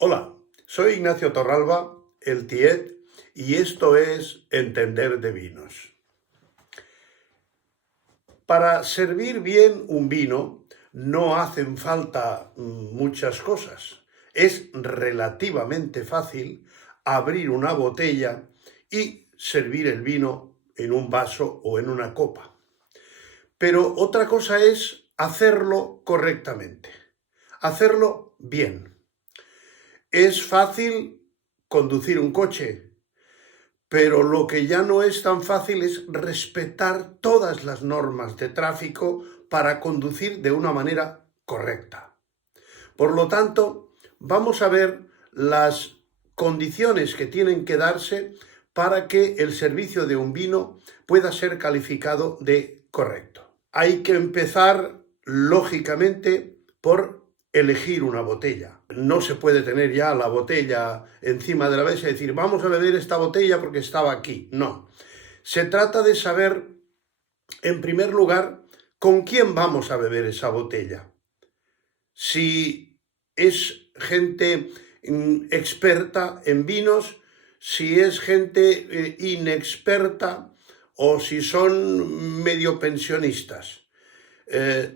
Hola, soy Ignacio Torralba, el Tiet, y esto es Entender de Vinos. Para servir bien un vino no hacen falta muchas cosas. Es relativamente fácil abrir una botella y servir el vino en un vaso o en una copa. Pero otra cosa es hacerlo correctamente, hacerlo bien. Es fácil conducir un coche, pero lo que ya no es tan fácil es respetar todas las normas de tráfico para conducir de una manera correcta. Por lo tanto, vamos a ver las condiciones que tienen que darse para que el servicio de un vino pueda ser calificado de correcto. Hay que empezar, lógicamente, por elegir una botella. No se puede tener ya la botella encima de la mesa y decir, vamos a beber esta botella porque estaba aquí. No. Se trata de saber, en primer lugar, con quién vamos a beber esa botella. Si es gente experta en vinos, si es gente inexperta o si son medio pensionistas.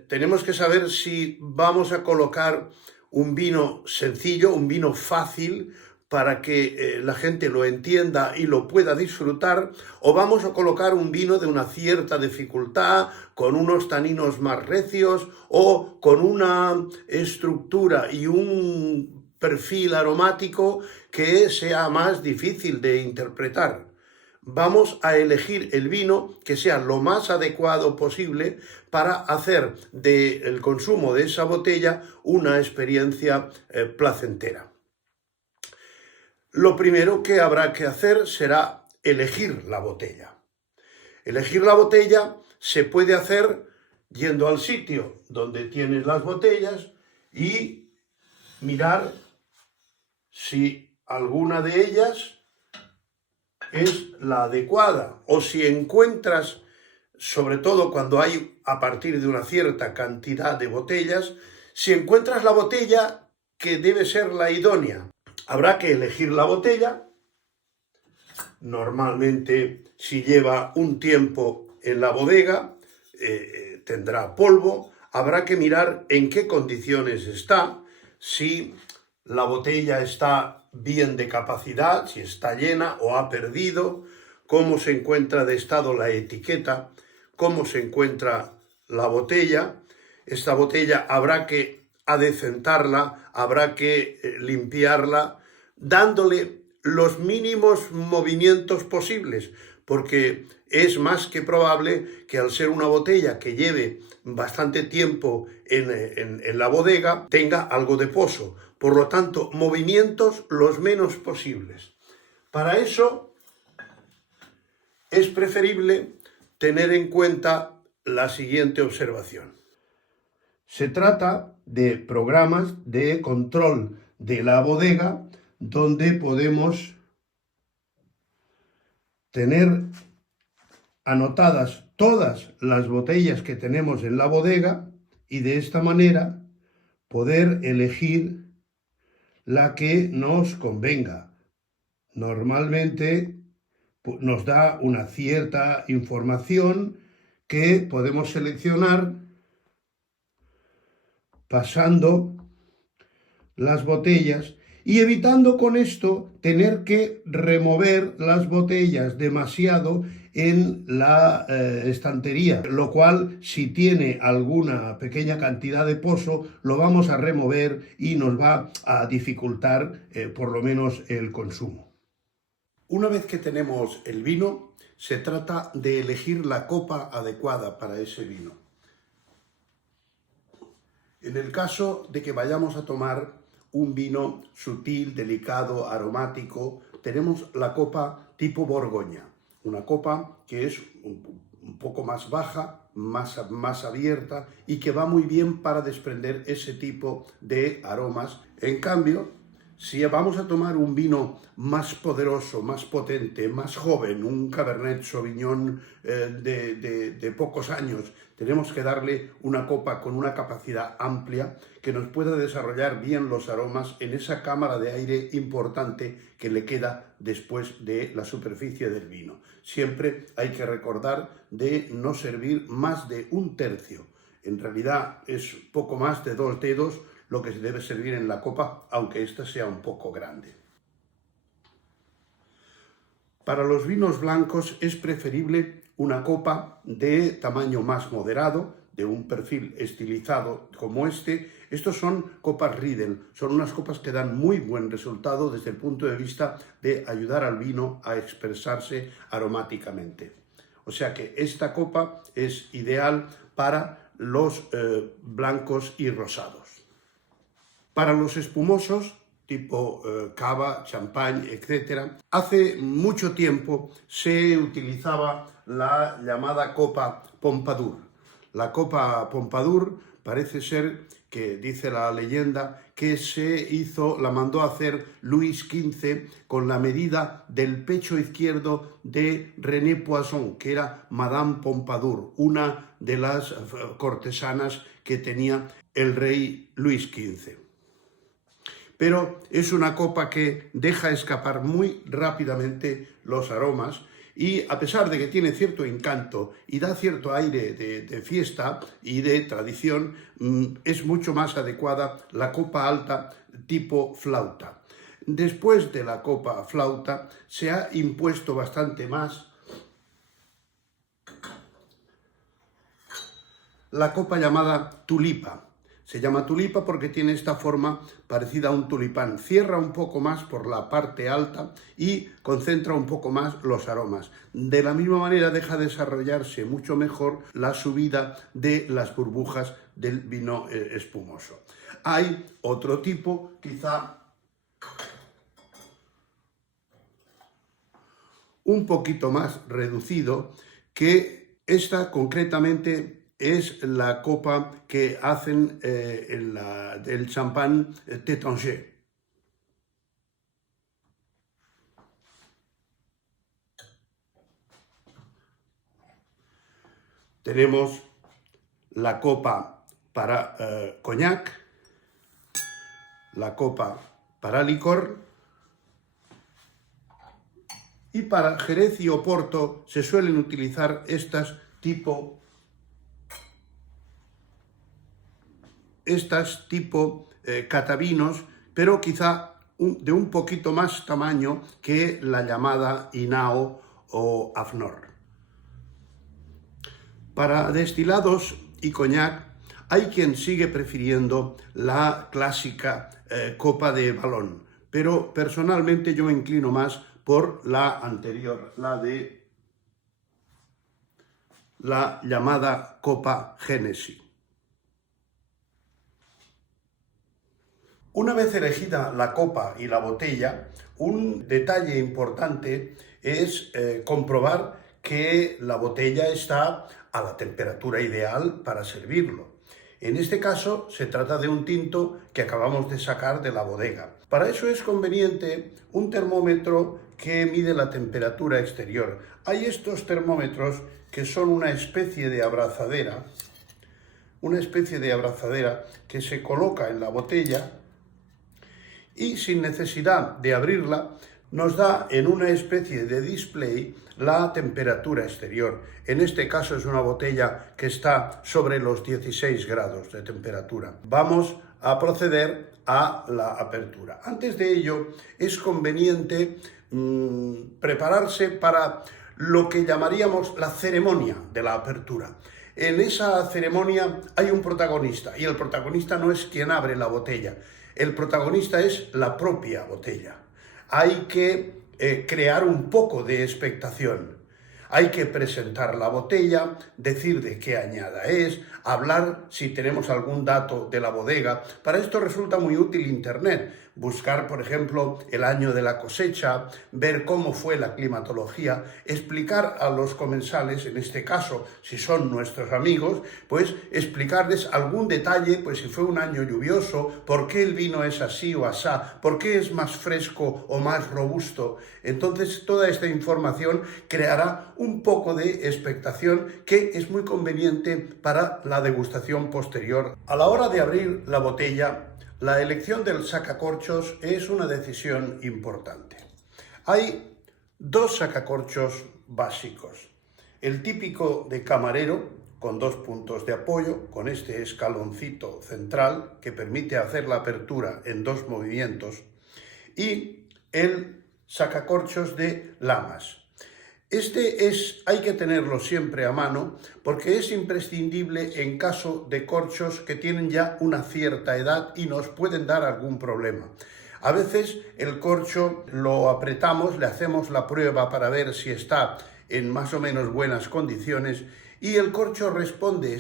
Tenemos que saber si vamos a colocar un vino sencillo, un vino fácil, para que la gente lo entienda y lo pueda disfrutar, o vamos a colocar un vino de una cierta dificultad, con unos taninos más recios, o con una estructura y un perfil aromático que sea más difícil de interpretar. Vamos a elegir el vino que sea lo más adecuado posible para hacer del consumo de esa botella una experiencia placentera. Lo primero que habrá que hacer será elegir la botella. Elegir la botella se puede hacer yendo al sitio donde tienes las botellas y mirar si alguna de ellas es la adecuada, o si encuentras, sobre todo cuando hay a partir de una cierta cantidad de botellas, si encuentras la botella que debe ser la idónea. Habrá que elegir la botella. Normalmente, si lleva un tiempo en la bodega, tendrá polvo. Habrá que mirar en qué condiciones está, si la botella está bien de capacidad, si está llena o ha perdido, cómo se encuentra de estado la etiqueta, cómo se encuentra la botella. Esta botella habrá que adecentarla, habrá que limpiarla, dándole los mínimos movimientos posibles, porque es más que probable que al ser una botella que lleve bastante tiempo en la bodega, tenga algo de pozo. Por lo tanto, movimientos los menos posibles. Para eso es preferible tener en cuenta la siguiente observación. Se trata de programas de control de la bodega donde podemos tener anotadas todas las botellas que tenemos en la bodega y de esta manera poder elegir la que nos convenga. Normalmente nos da una cierta información que podemos seleccionar pasando las botellas y evitando con esto tener que remover las botellas demasiado en la estantería, lo cual, si tiene alguna pequeña cantidad de pozo, lo vamos a remover y nos va a dificultar por lo menos el consumo. Una vez que tenemos el vino, se trata de elegir la copa adecuada para ese vino. En el caso de que vayamos a tomar un vino sutil, delicado, aromático, tenemos la copa tipo Borgoña, una copa que es un poco más baja, más abierta y que va muy bien para desprender ese tipo de aromas. En cambio, Si vamos a tomar un vino más poderoso, más potente, más joven, un Cabernet Sauvignon de pocos años, tenemos que darle una copa con una capacidad amplia que nos pueda desarrollar bien los aromas en esa cámara de aire importante que le queda después de la superficie del vino. Siempre hay que recordar de no servir más de un tercio. En realidad es poco más de 2 dedos lo que se debe servir en la copa, aunque ésta sea un poco grande. Para los vinos blancos es preferible una copa de tamaño más moderado, de un perfil estilizado como este. Estos son copas Riedel, son unas copas que dan muy buen resultado desde el punto de vista de ayudar al vino a expresarse aromáticamente. O sea que esta copa es ideal para los blancos y rosados. Para los espumosos, tipo cava, champán, etc., hace mucho tiempo se utilizaba la llamada copa Pompadour. La copa Pompadour parece ser que, dice la leyenda, que la mandó a hacer Luis XV con la medida del pecho izquierdo de René Poisson, que era Madame Pompadour, una de las cortesanas que tenía el rey Luis XV. Pero es una copa que deja escapar muy rápidamente los aromas y, a pesar de que tiene cierto encanto y da cierto aire de fiesta y de tradición, es mucho más adecuada la copa alta tipo flauta. Después de la copa flauta se ha impuesto bastante más la copa llamada tulipa. Se llama tulipa porque tiene esta forma parecida a un tulipán. Cierra un poco más por la parte alta y concentra un poco más los aromas. De la misma manera deja desarrollarse mucho mejor la subida de las burbujas del vino espumoso. Hay otro tipo, quizá un poquito más reducido, que esta concretamente es la copa que hacen del champán Tétanger. Tenemos la copa para coñac, la copa para licor, y para Jerez y Oporto se suelen utilizar estas tipo catavinos, pero quizá de un poquito más tamaño que la llamada Hinao o Afnor. Para destilados y coñac hay quien sigue prefiriendo la clásica copa de balón, pero personalmente yo me inclino más por la anterior, la llamada copa Génesis. Una vez elegida la copa y la botella, un detalle importante es comprobar que la botella está a la temperatura ideal para servirlo. En este caso se trata de un tinto que acabamos de sacar de la bodega. Para eso es conveniente un termómetro que mide la temperatura exterior. Hay estos termómetros que son una especie de abrazadera que se coloca en la botella y, sin necesidad de abrirla, nos da en una especie de display la temperatura exterior. En este caso es una botella que está sobre los 16 grados de temperatura. Vamos a proceder a la apertura. Antes de ello es conveniente prepararse para lo que llamaríamos la ceremonia de la apertura. En esa ceremonia hay un protagonista y el protagonista no es quien abre la botella. El protagonista es la propia botella. Hay que crear un poco de expectación. Hay que presentar la botella, decir de qué añada es, hablar si tenemos algún dato de la bodega. Para esto resulta muy útil Internet, buscar, por ejemplo, el año de la cosecha, ver cómo fue la climatología, explicar a los comensales, en este caso, si son nuestros amigos, pues explicarles algún detalle, pues si fue un año lluvioso, por qué el vino es así o asá, por qué es más fresco o más robusto. Entonces, toda esta información creará un poco de expectación que es muy conveniente para la degustación posterior. A la hora de abrir la botella, la elección del sacacorchos es una decisión importante. Hay dos sacacorchos básicos. El típico de camarero, con 2 puntos de apoyo, con este escaloncito central que permite hacer la apertura en 2 movimientos, y el sacacorchos de lamas. Hay que tenerlo siempre a mano porque es imprescindible en caso de corchos que tienen ya una cierta edad y nos pueden dar algún problema. A veces el corcho lo apretamos, le hacemos la prueba para ver si está en más o menos buenas condiciones y el corcho responde,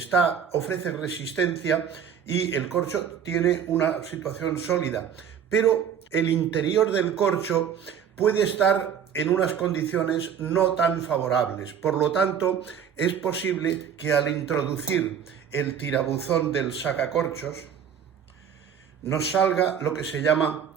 ofrece resistencia y el corcho tiene una situación sólida. Pero el interior del corcho puede estar en unas condiciones no tan favorables. Por lo tanto, es posible que al introducir el tirabuzón del sacacorchos nos salga lo que se llama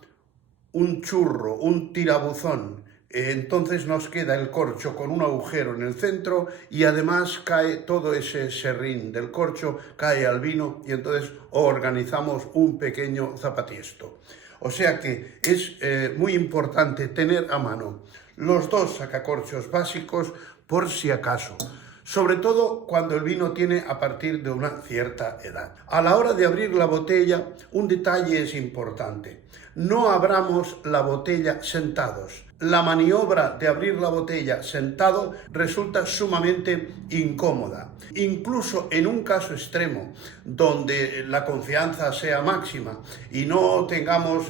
un churro, un tirabuzón. Entonces nos queda el corcho con un agujero en el centro y además cae todo ese serrín del corcho, cae al vino y entonces organizamos un pequeño zapatiesto. O sea que es muy importante tener a mano los 2 sacacorchos básicos por si acaso, sobre todo cuando el vino tiene a partir de una cierta edad. A la hora de abrir la botella, un detalle es importante. No abramos la botella sentados. La maniobra de abrir la botella sentado resulta sumamente incómoda. Incluso en un caso extremo, donde la confianza sea máxima y no tengamos,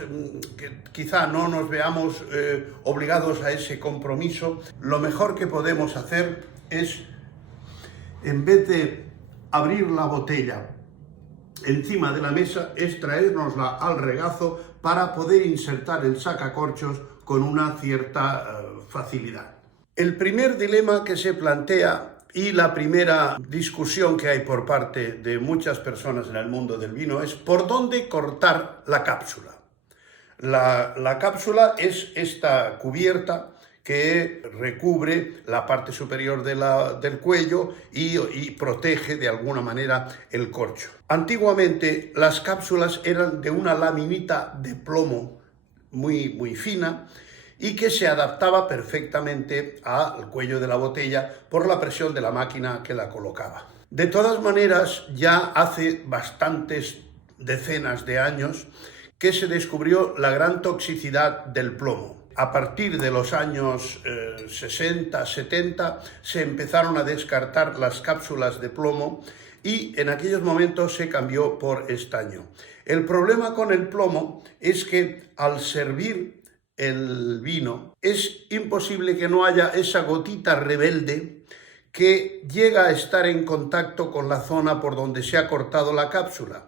quizá no nos veamos obligados a ese compromiso, lo mejor que podemos hacer es, en vez de abrir la botella encima de la mesa, es traérnosla al regazo para poder insertar el sacacorchos con una cierta facilidad. El primer dilema que se plantea y la primera discusión que hay por parte de muchas personas en el mundo del vino es por dónde cortar la cápsula. La cápsula es esta cubierta que recubre la parte superior del cuello y protege de alguna manera el corcho. Antiguamente las cápsulas eran de una laminita de plomo muy fina y que se adaptaba perfectamente al cuello de la botella por la presión de la máquina que la colocaba. De todas maneras, ya hace bastantes decenas de años que se descubrió la gran toxicidad del plomo. A partir de los años 60, 70, se empezaron a descartar las cápsulas de plomo y en aquellos momentos se cambió por estaño. El problema con el plomo es que al servir el vino es imposible que no haya esa gotita rebelde que llega a estar en contacto con la zona por donde se ha cortado la cápsula.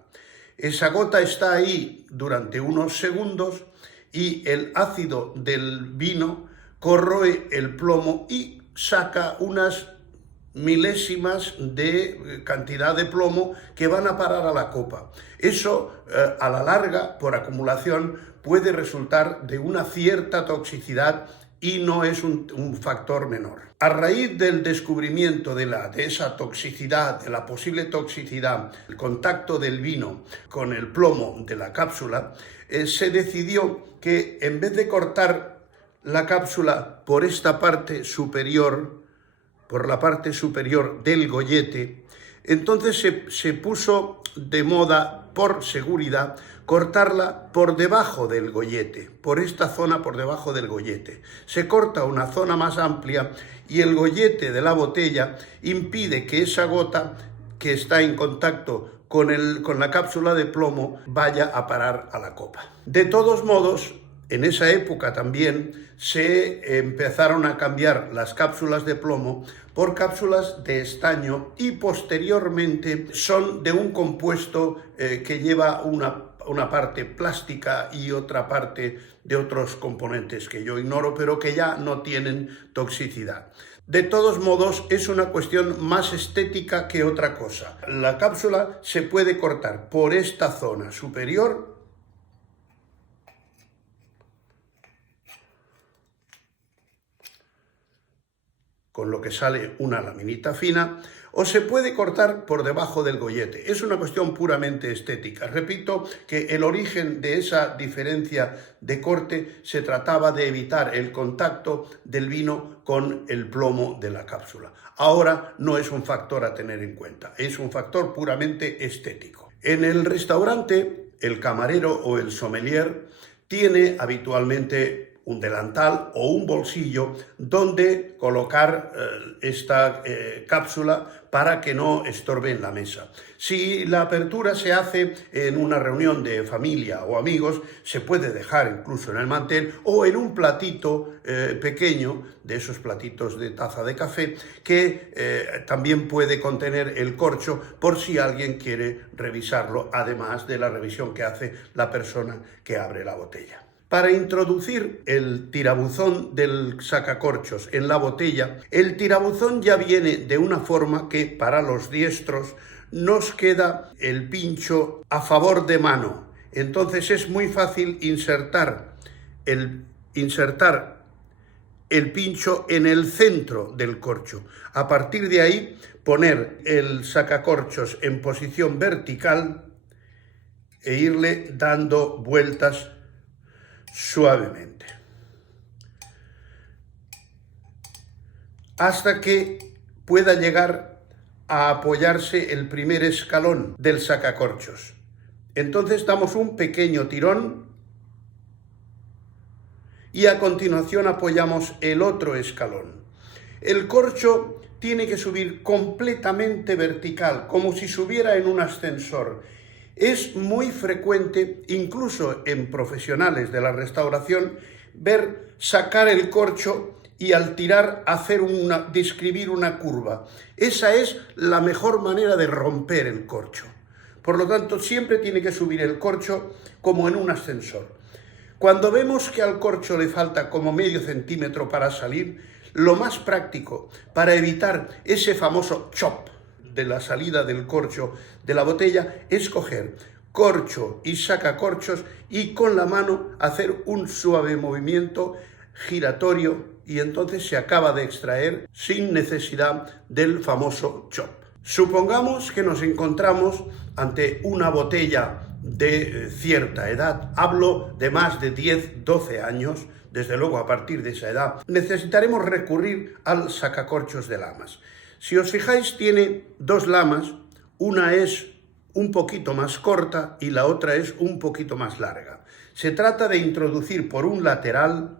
Esa gota está ahí durante unos segundos y el ácido del vino corroe el plomo y saca unas milésimas de cantidad de plomo que van a parar a la copa. Eso, a la larga, por acumulación, puede resultar de una cierta toxicidad y no es un factor menor. A raíz del descubrimiento de esa toxicidad, de la posible toxicidad, el contacto del vino con el plomo de la cápsula, se decidió que en vez de cortar la cápsula por esta parte superior, por la parte superior del gollete, entonces se puso de moda, por seguridad, cortarla por debajo del gollete, por esta zona por debajo del gollete. Se corta una zona más amplia y el gollete de la botella impide que esa gota que está en contacto con la cápsula de plomo vaya a parar a la copa. De todos modos, en esa época también se empezaron a cambiar las cápsulas de plomo por cápsulas de estaño y posteriormente son de un compuesto que lleva una parte plástica y otra parte de otros componentes que yo ignoro, pero que ya no tienen toxicidad. De todos modos, es una cuestión más estética que otra cosa. La cápsula se puede cortar por esta zona superior, con lo que sale una laminita fina, o se puede cortar por debajo del gollete. Es una cuestión puramente estética. Repito que el origen de esa diferencia de corte se trataba de evitar el contacto del vino con el plomo de la cápsula. Ahora no es un factor a tener en cuenta, es un factor puramente estético. En el restaurante, el camarero o el sommelier tiene habitualmente un delantal o un bolsillo donde colocar esta cápsula para que no estorbe en la mesa. Si la apertura se hace en una reunión de familia o amigos, se puede dejar incluso en el mantel o en un platito pequeño, de esos platitos de taza de café, que también puede contener el corcho por si alguien quiere revisarlo, además de la revisión que hace la persona que abre la botella. Para introducir el tirabuzón del sacacorchos en la botella, el tirabuzón ya viene de una forma que para los diestros nos queda el pincho a favor de mano. Entonces es muy fácil insertar el pincho en el centro del corcho. A partir de ahí poner el sacacorchos en posición vertical e irle dando vueltas suavemente, hasta que pueda llegar a apoyarse el primer escalón del sacacorchos. Entonces damos un pequeño tirón y a continuación apoyamos el otro escalón. El corcho tiene que subir completamente vertical, como si subiera en un ascensor. Es muy frecuente, incluso en profesionales de la restauración, ver sacar el corcho y al tirar describir una curva. Esa es la mejor manera de romper el corcho. Por lo tanto, siempre tiene que subir el corcho como en un ascensor. Cuando vemos que al corcho le falta como medio centímetro para salir, lo más práctico para evitar ese famoso chop de la salida del corcho de la botella es coger corcho y sacacorchos y con la mano hacer un suave movimiento giratorio y entonces se acaba de extraer sin necesidad del famoso chop. Supongamos que nos encontramos ante una botella de cierta edad, hablo de más de 10-12 años, desde luego a partir de esa edad, necesitaremos recurrir al sacacorchos de lamas. Si os fijáis, tiene dos lamas, una es un poquito más corta y la otra es un poquito más larga. Se trata de introducir por un lateral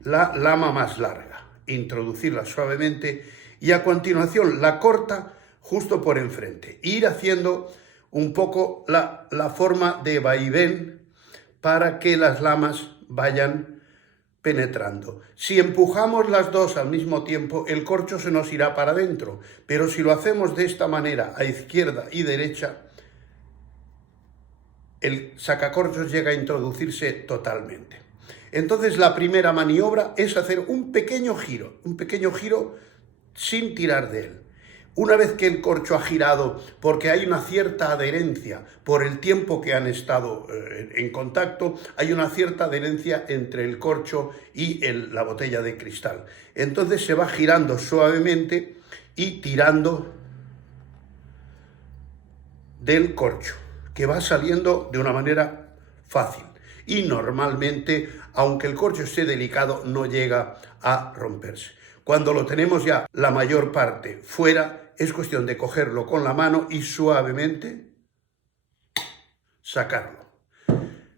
la lama más larga, introducirla suavemente y a continuación la corta justo por enfrente. Ir haciendo un poco la forma de vaivén para que las lamas vayan penetrando. Si empujamos las dos al mismo tiempo, el corcho se nos irá para adentro, pero si lo hacemos de esta manera, a izquierda y derecha, el sacacorchos llega a introducirse totalmente. Entonces la primera maniobra es hacer un pequeño giro sin tirar de él. Una vez que el corcho ha girado, porque hay una cierta adherencia por el tiempo que han estado en contacto, hay una cierta adherencia entre el corcho y la botella de cristal. Entonces se va girando suavemente y tirando del corcho, que va saliendo de una manera fácil. Y normalmente, aunque el corcho esté delicado, no llega a romperse. Cuando lo tenemos ya la mayor parte fuera, es cuestión de cogerlo con la mano y suavemente sacarlo.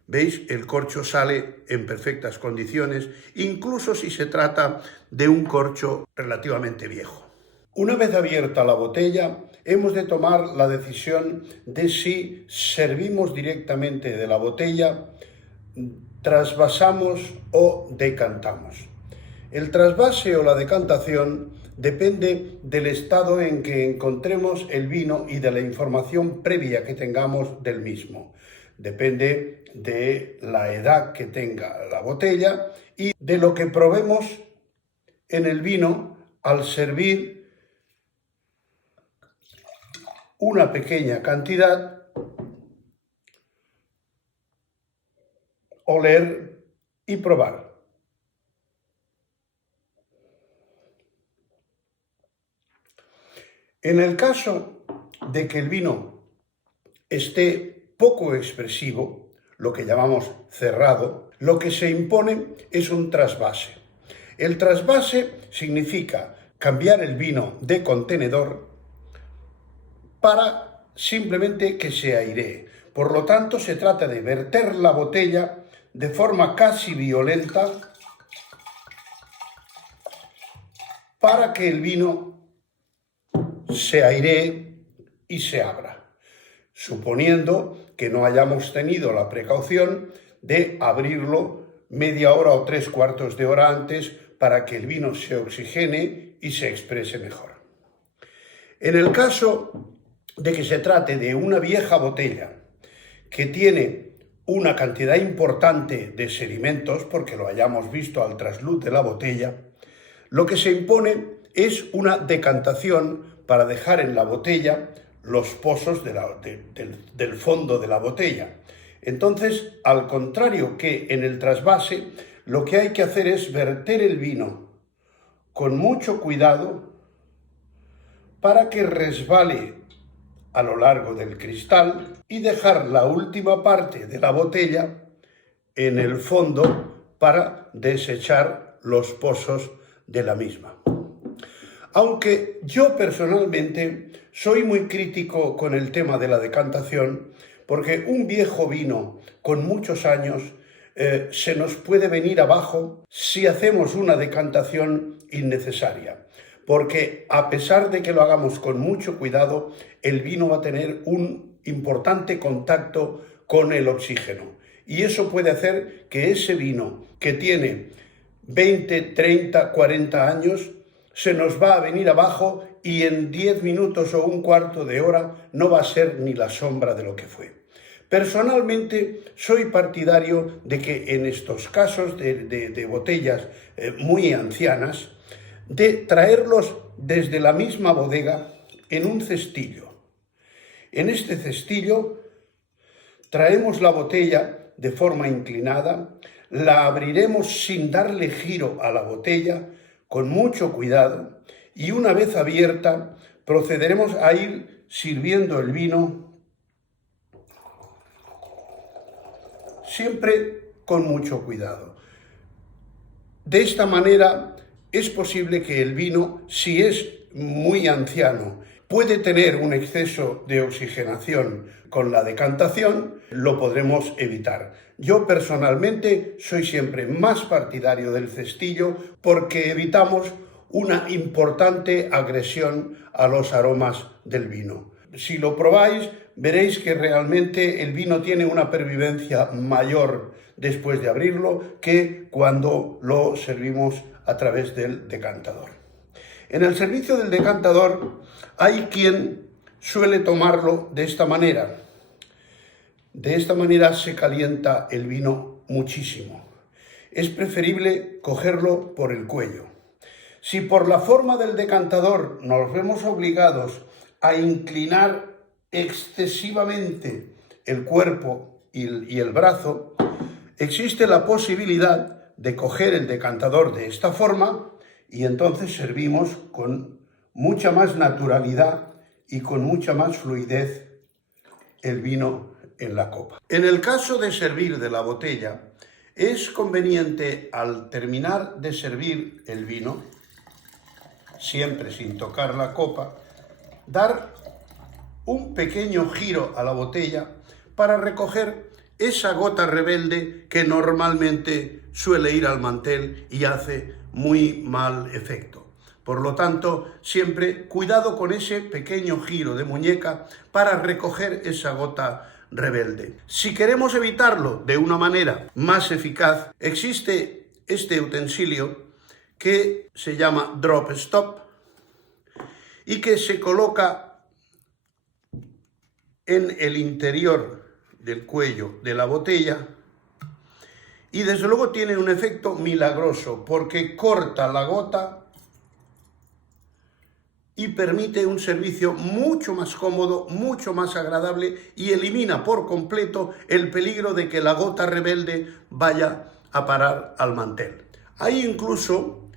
¿Veis? El corcho sale en perfectas condiciones, incluso si se trata de un corcho relativamente viejo. Una vez abierta la botella, hemos de tomar la decisión de si servimos directamente de la botella, trasvasamos o decantamos. El trasvase o la decantación depende del estado en que encontremos el vino y de la información previa que tengamos del mismo. Depende de la edad que tenga la botella y de lo que probemos en el vino al servir una pequeña cantidad, oler y probar. En el caso de que el vino esté poco expresivo, lo que llamamos cerrado, lo que se impone es un trasvase. El trasvase significa cambiar el vino de contenedor para simplemente que se airee. Por lo tanto, se trata de verter la botella de forma casi violenta para que el vino se airee y se abra, suponiendo que no hayamos tenido la precaución de abrirlo media hora o 3/4 de hora antes para que el vino se oxigene y se exprese mejor. En el caso de que se trate de una vieja botella que tiene una cantidad importante de sedimentos, porque lo hayamos visto al trasluz de la botella, lo que se impone es una decantación para dejar en la botella los pozos del fondo de la botella. Entonces, al contrario que en el trasvase, lo que hay que hacer es verter el vino con mucho cuidado para que resbale a lo largo del cristal y dejar la última parte de la botella en el fondo para desechar los pozos de la misma. Aunque yo personalmente soy muy crítico con el tema de la decantación, porque un viejo vino con muchos años se nos puede venir abajo si hacemos una decantación innecesaria. Porque a pesar de que lo hagamos con mucho cuidado, el vino va a tener un importante contacto con el oxígeno. Y eso puede hacer que ese vino que tiene 20, 30, 40 años se nos va a venir abajo y en 10 minutos o 1/4 de hora no va a ser ni la sombra de lo que fue. Personalmente soy partidario de que en estos casos de botellas muy ancianas, de traerlos desde la misma bodega en un cestillo. En este cestillo traemos la botella de forma inclinada, la abriremos sin darle giro a la botella, con mucho cuidado, y una vez abierta procederemos a ir sirviendo el vino siempre con mucho cuidado. De esta manera es posible que el vino, si es muy anciano, puede tener un exceso de oxigenación con la decantación, lo podremos evitar. Yo personalmente soy siempre más partidario del cestillo porque evitamos una importante agresión a los aromas del vino. Si lo probáis, veréis que realmente el vino tiene una pervivencia mayor después de abrirlo que cuando lo servimos a través del decantador. En el servicio del decantador hay quien suele tomarlo de esta manera. De esta manera se calienta el vino muchísimo. Es preferible cogerlo por el cuello. Si por la forma del decantador nos vemos obligados a inclinar excesivamente el cuerpo y el brazo, existe la posibilidad de coger el decantador de esta forma y entonces servimos con mucha más naturalidad y con mucha más fluidez el vino en la copa. En el caso de servir de la botella, es conveniente al terminar de servir el vino, siempre sin tocar la copa, dar un pequeño giro a la botella para recoger esa gota rebelde que normalmente suele ir al mantel y hace muy mal efecto. Por lo tanto, siempre cuidado con ese pequeño giro de muñeca para recoger esa gota rebelde. Si queremos evitarlo de una manera más eficaz, existe este utensilio que se llama Drop Stop y que se coloca en el interior del cuello de la botella y desde luego tiene un efecto milagroso porque corta la gota y permite un servicio mucho más cómodo, mucho más agradable y elimina por completo el peligro de que la gota rebelde vaya a parar al mantel. Hay incluso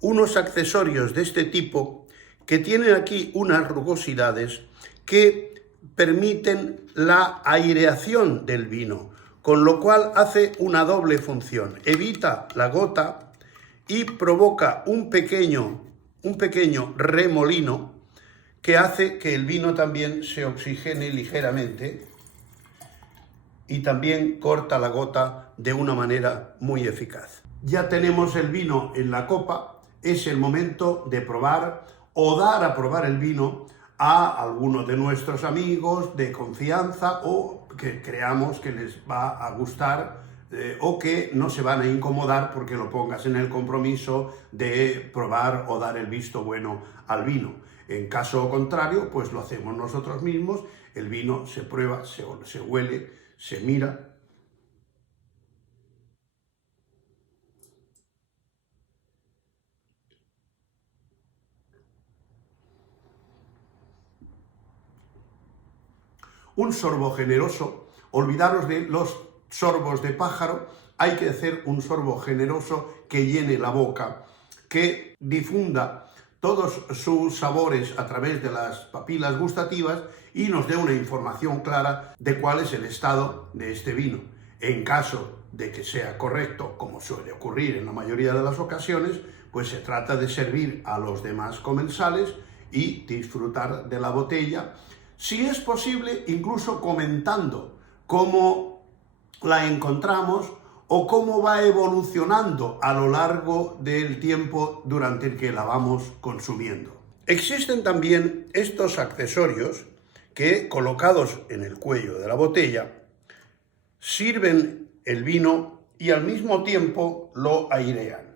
unos accesorios de este tipo que tienen aquí unas rugosidades que permiten la aireación del vino, con lo cual hace una doble función. Evita la gota y provoca un pequeño remolino que hace que el vino también se oxigene ligeramente y también corta la gota de una manera muy eficaz. Ya tenemos el vino en la copa, es el momento de probar o dar a probar el vino a alguno de nuestros amigos de confianza o que creamos que les va a gustar o que no se van a incomodar porque lo pongas en el compromiso de probar o dar el visto bueno al vino. En caso contrario, pues lo hacemos nosotros mismos, el vino se prueba, se huele, se mira. Un sorbo generoso, olvidaros de los sorbos de pájaro, hay que hacer un sorbo generoso que llene la boca, que difunda todos sus sabores a través de las papilas gustativas y nos dé una información clara de cuál es el estado de este vino. En caso de que sea correcto, como suele ocurrir en la mayoría de las ocasiones, pues se trata de servir a los demás comensales y disfrutar de la botella, si es posible, incluso comentando cómo la encontramos o cómo va evolucionando a lo largo del tiempo durante el que la vamos consumiendo. Existen también estos accesorios que, colocados en el cuello de la botella, sirven el vino y al mismo tiempo lo airean.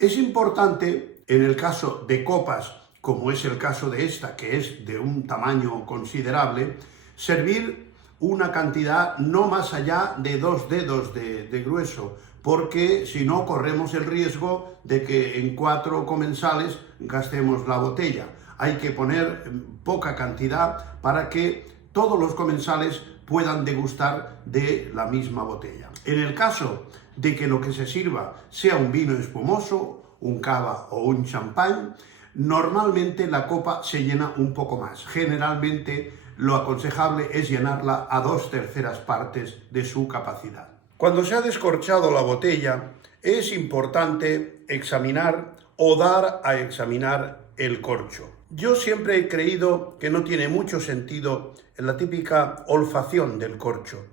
Es importante, en el caso de copas, como es el caso de esta, que es de un tamaño considerable, servir una cantidad no más allá de 2 dedos de grueso, porque si no corremos el riesgo de que en 4 comensales gastemos la botella. Hay que poner poca cantidad para que todos los comensales puedan degustar de la misma botella. En el caso de que lo que se sirva sea un vino espumoso, un cava o un champán, normalmente la copa se llena un poco más. Generalmente lo aconsejable es llenarla a 2/3 partes de su capacidad. Cuando se ha descorchado la botella, es importante examinar o dar a examinar el corcho. Yo siempre he creído que no tiene mucho sentido en la típica olfacción del corcho.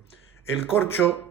El corcho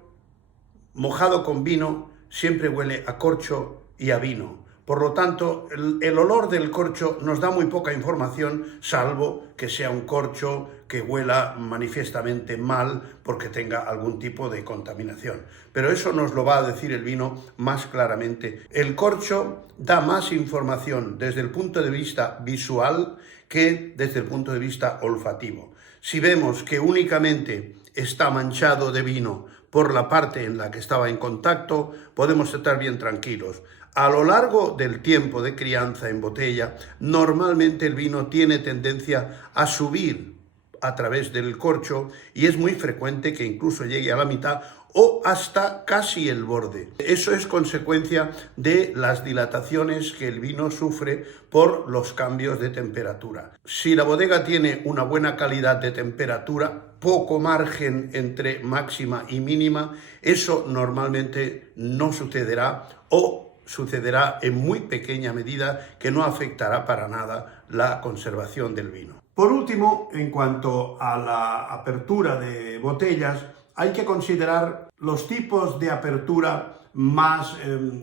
mojado con vino siempre huele a corcho y a vino. Por lo tanto, el olor del corcho nos da muy poca información, salvo que sea un corcho que huela manifiestamente mal porque tenga algún tipo de contaminación. Pero eso nos lo va a decir el vino más claramente. El corcho da más información desde el punto de vista visual que desde el punto de vista olfativo. Si vemos que únicamente está manchado de vino por la parte en la que estaba en contacto, podemos estar bien tranquilos. A lo largo del tiempo de crianza en botella, normalmente el vino tiene tendencia a subir a través del corcho y es muy frecuente que incluso llegue a la mitad o hasta casi el borde. Eso es consecuencia de las dilataciones que el vino sufre por los cambios de temperatura. Si la bodega tiene una buena calidad de temperatura, poco margen entre máxima y mínima, eso normalmente no sucederá o sucederá en muy pequeña medida que no afectará para nada la conservación del vino. Por último, en cuanto a la apertura de botellas, hay que considerar los tipos de apertura más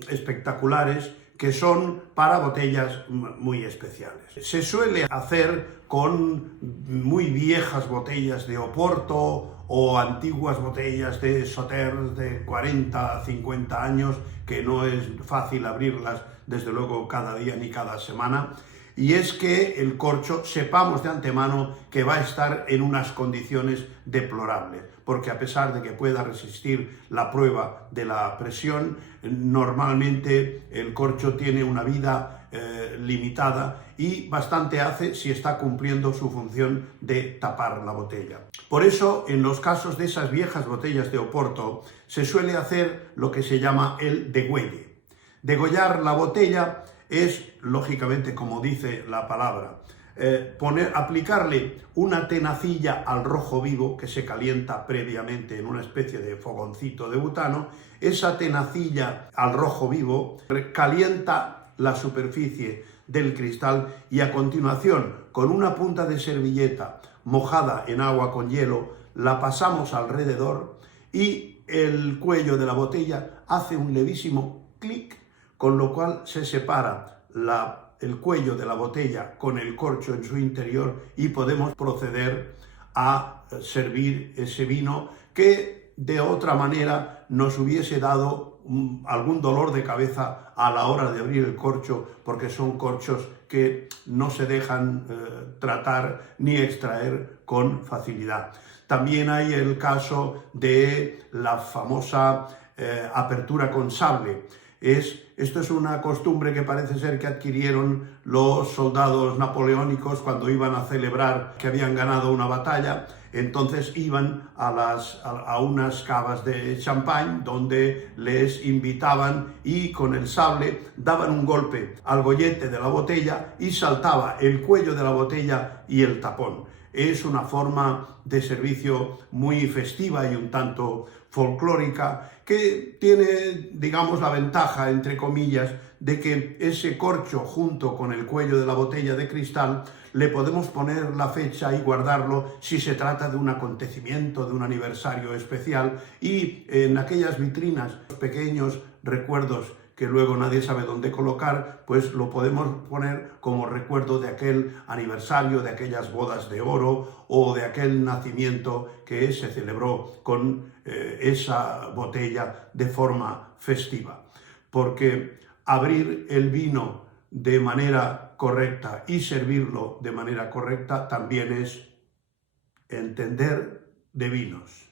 espectaculares que son para botellas muy especiales. Se suele hacer con muy viejas botellas de Oporto o antiguas botellas de Sauterne de 40, 50 años, que no es fácil abrirlas, desde luego, cada día ni cada semana. Y es que el corcho, sepamos de antemano que va a estar en unas condiciones deplorables, porque a pesar de que pueda resistir la prueba de la presión, normalmente el corcho tiene una vida limitada y bastante hace si está cumpliendo su función de tapar la botella. Por eso, en los casos de esas viejas botellas de Oporto, se suele hacer lo que se llama el degüelle. Degollar la botella es, lógicamente, como dice la palabra, aplicarle una tenacilla al rojo vivo que se calienta previamente en una especie de fogoncito de butano. Esa tenacilla al rojo vivo calienta la superficie del cristal y a continuación, con una punta de servilleta mojada en agua con hielo, la pasamos alrededor y el cuello de la botella hace un levísimo clic, con lo cual se separa el cuello de la botella con el corcho en su interior y podemos proceder a servir ese vino que de otra manera nos hubiese dado algún dolor de cabeza a la hora de abrir el corcho, porque son corchos que no se dejan tratar ni extraer con facilidad. También hay el caso de la famosa apertura con sable. Esto es una costumbre que parece ser que adquirieron los soldados napoleónicos cuando iban a celebrar que habían ganado una batalla. Entonces iban a unas cavas de champán donde les invitaban y con el sable daban un golpe al gollete de la botella y saltaba el cuello de la botella y el tapón. Es una forma de servicio muy festiva y un tanto folclórica que tiene, digamos, la ventaja, entre comillas, de que ese corcho junto con el cuello de la botella de cristal le podemos poner la fecha y guardarlo si se trata de un acontecimiento, de un aniversario especial, y en aquellas vitrinas, pequeños recuerdos que luego nadie sabe dónde colocar, pues lo podemos poner como recuerdo de aquel aniversario, de aquellas bodas de oro o de aquel nacimiento que se celebró con esa botella de forma festiva. Porque abrir el vino de manera correcta y servirlo de manera correcta también es entender de vinos.